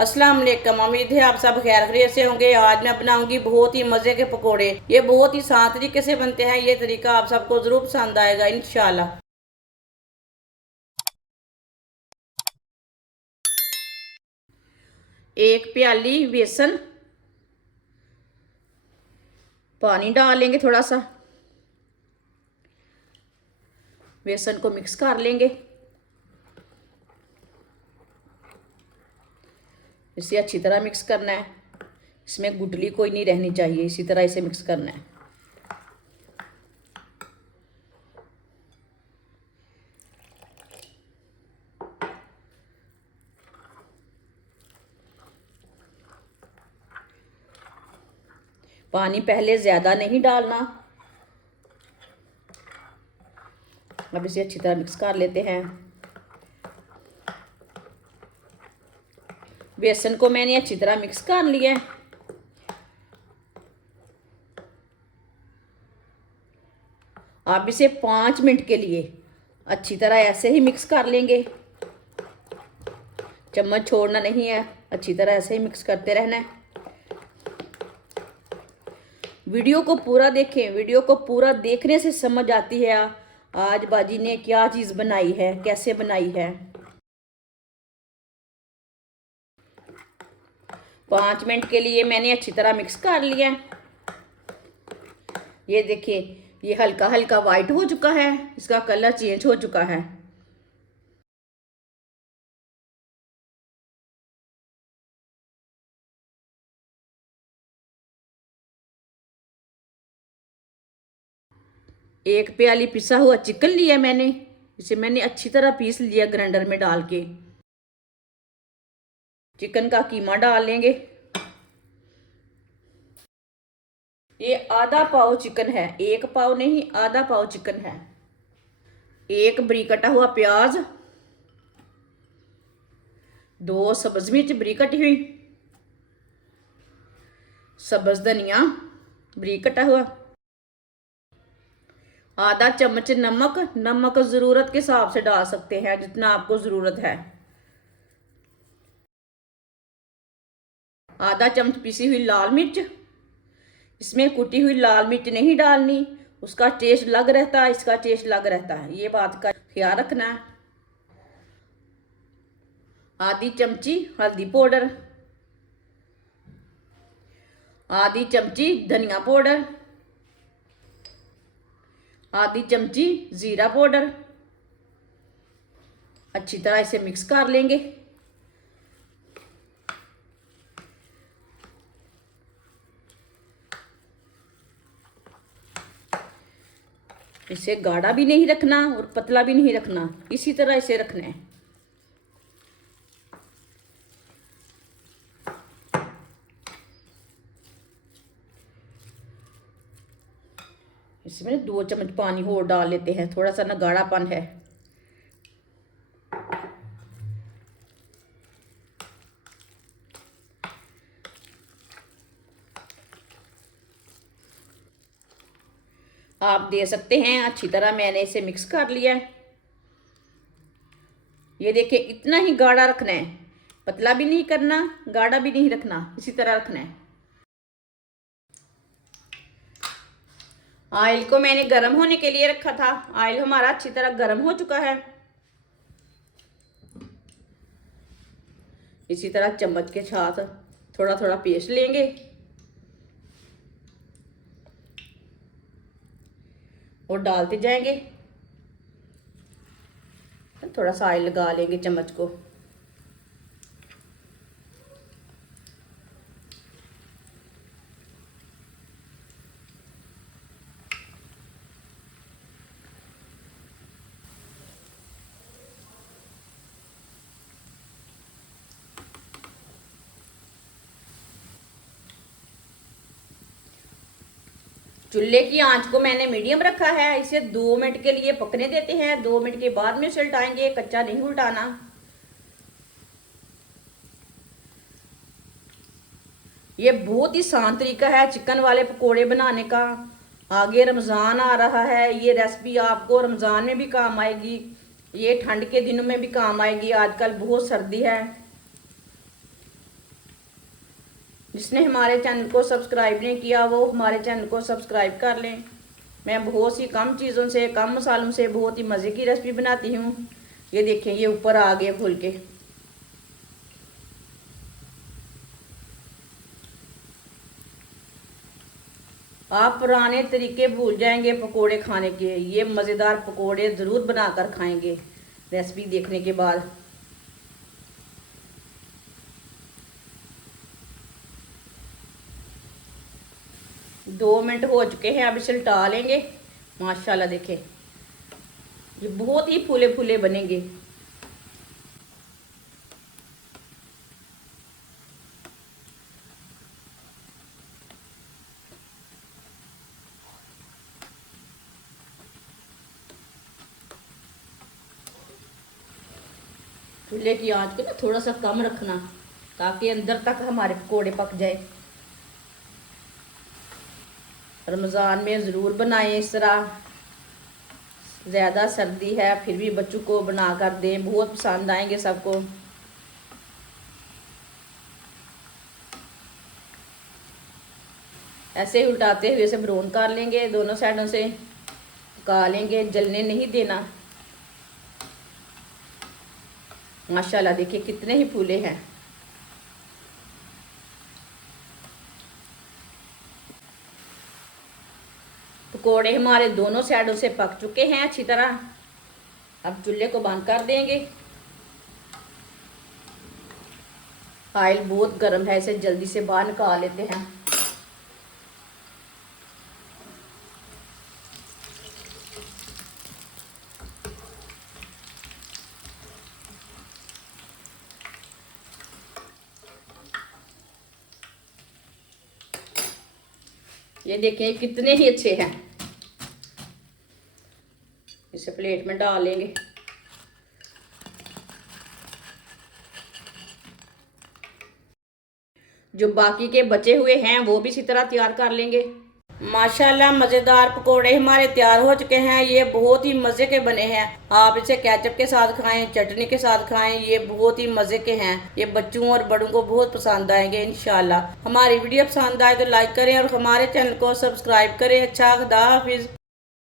अस्सलाम वालेकुम। उम्मीद है आप सब खैर खैरियत से होंगे। आज मैं बनाऊंगी बहुत ही मज़े के पकोड़े। ये बहुत ही आसान तरीके से बनते हैं। ये तरीका आप सबको ज़रूर पसंद आएगा इंशाल्लाह। एक प्याली बेसन, पानी डाल लेंगे थोड़ा सा, बेसन को मिक्स कर लेंगे। इसे अच्छी तरह मिक्स करना है। इसमें गुठली कोई नहीं रहनी चाहिए। इसी तरह इसे मिक्स करना है। पानी पहले ज़्यादा नहीं डालना। अब इसे अच्छी तरह मिक्स कर लेते हैं। बेसन को मैंने अच्छी तरह मिक्स कर लिया है। आप इसे 5 मिनट के लिए अच्छी तरह ऐसे ही मिक्स कर लेंगे। चम्मच छोड़ना नहीं है, अच्छी तरह ऐसे ही मिक्स करते रहना है। वीडियो को पूरा देखें। वीडियो को पूरा देखने से समझ आती है आज बाजी ने क्या चीज़ बनाई है, कैसे बनाई है। 5 मिनट के लिए मैंने अच्छी तरह मिक्स कर लिया है। ये देखिए, ये हल्का हल्का वाइट हो चुका है, इसका कलर चेंज हो चुका है। एक प्याली पिसा हुआ चिकन लिया मैंने। इसे मैंने अच्छी तरह पीस लिया ग्राइंडर में डाल के। चिकन का कीमा डाल लेंगे। ये आधा पाव चिकन है, एक पाव नहीं, आधा पाव चिकन है। एक बरीक कटा हुआ प्याज, 2 सब्ज मिर्च बरीक कटी हुई, सब्ज धनिया बरीक कटा हुआ, आधा चम्मच नमक। नमक ज़रूरत के हिसाब से डाल सकते हैं, जितना आपको ज़रूरत है। आधा चम्मच पिसी हुई लाल मिर्च। इसमें कुटी हुई लाल मिर्च नहीं डालनी, उसका टेस्ट अलग रहता है, इसका टेस्ट अलग रहता है, ये बात का ख्याल रखना है। आधी चमची हल्दी पाउडर, आधी चमची धनिया पाउडर, आधी चमची जीरा पाउडर। अच्छी तरह इसे मिक्स कर लेंगे। इसे गाढ़ा भी नहीं रखना और पतला भी नहीं रखना, इसी तरह इसे रखना है। इसमें 2 चम्मच पानी और डाल लेते हैं, थोड़ा सा ना गाढ़ापन है। आप दे सकते हैं। अच्छी तरह मैंने इसे मिक्स कर लिया है। ये देखिए, इतना ही गाढ़ा रखना है, पतला भी नहीं करना, गाढ़ा भी नहीं रखना, इसी तरह रखना है। ऑयल को मैंने गर्म होने के लिए रखा था। ऑयल हमारा अच्छी तरह गर्म हो चुका है। इसी तरह चम्मच के साथ थोड़ा थोड़ा पेस्ट लेंगे और डालते जाएंगे। थोड़ा सा ऑयल लगा लेंगे चम्मच को। चूल्हे की आंच को मैंने मीडियम रखा है। इसे 2 मिनट के लिए पकने देते हैं। 2 मिनट के बाद में इसे उल्टाएंगे, कच्चा नहीं उल्टाना। ये बहुत ही आसान तरीका है चिकन वाले पकोड़े बनाने का। आगे रमज़ान आ रहा है, ये रेसिपी आपको रमज़ान में भी काम आएगी, ये ठंड के दिनों में भी काम आएगी। आजकल बहुत सर्दी है। जिसने हमारे चैनल को सब्सक्राइब नहीं किया वो हमारे चैनल को सब्सक्राइब कर लें। मैं बहुत सी कम चीज़ों से, कम मसालों से बहुत ही मज़े की रेसिपी बनाती हूँ। ये देखें, ये ऊपर आ गए फूल के। आप पुराने तरीके भूल जाएंगे पकोड़े खाने के। ये मज़ेदार पकोड़े ज़रूर बनाकर खाएंगे रेसिपी देखने के बाद। दो मिनट हो चुके हैं, अब इसे उल्टा लेंगे। माशाल्लाह देखें, ये बहुत ही फूले फूले बनेंगे। चूल्हे की आंच को ना थोड़ा सा कम रखना ताकि अंदर तक हमारे पकोड़े पक जाए। रमज़ान में ज़रूर बनाएं इस तरह। ज़्यादा सर्दी है फिर भी बच्चों को बना कर दें, बहुत पसंद आएंगे सबको। ऐसे ही उल्टाते हुए से ब्राउन कर लेंगे, दोनों साइडों से पका लेंगे, जलने नहीं देना। माशाल्लाह देखिए कितने ही फूले हैं। पकोड़े हमारे दोनों साइडों से पक चुके हैं अच्छी तरह। अब चूल्हे को बंद कर देंगे। ऑयल बहुत गर्म है, इसे जल्दी से बाहर निकाल लेते हैं। ये देखें कितने ही अच्छे हैं। इसे प्लेट में डाल लेंगे। जो बाकी के बचे हुए हैं वो भी इसी तरह तैयार कर लेंगे। माशाल्लाह मज़ेदार पकोड़े हमारे तैयार हो चुके हैं। ये बहुत ही मज़े के बने हैं। आप इसे केचप के साथ खाएं, चटनी के साथ खाएं, ये बहुत ही मज़े के हैं। ये बच्चों और बड़ों को बहुत पसंद आएंगे इंशाल्लाह। हमारी वीडियो पसंद आए तो लाइक करें और हमारे चैनल को सब्सक्राइब करें। अच्छा, खुदा हाफिज़।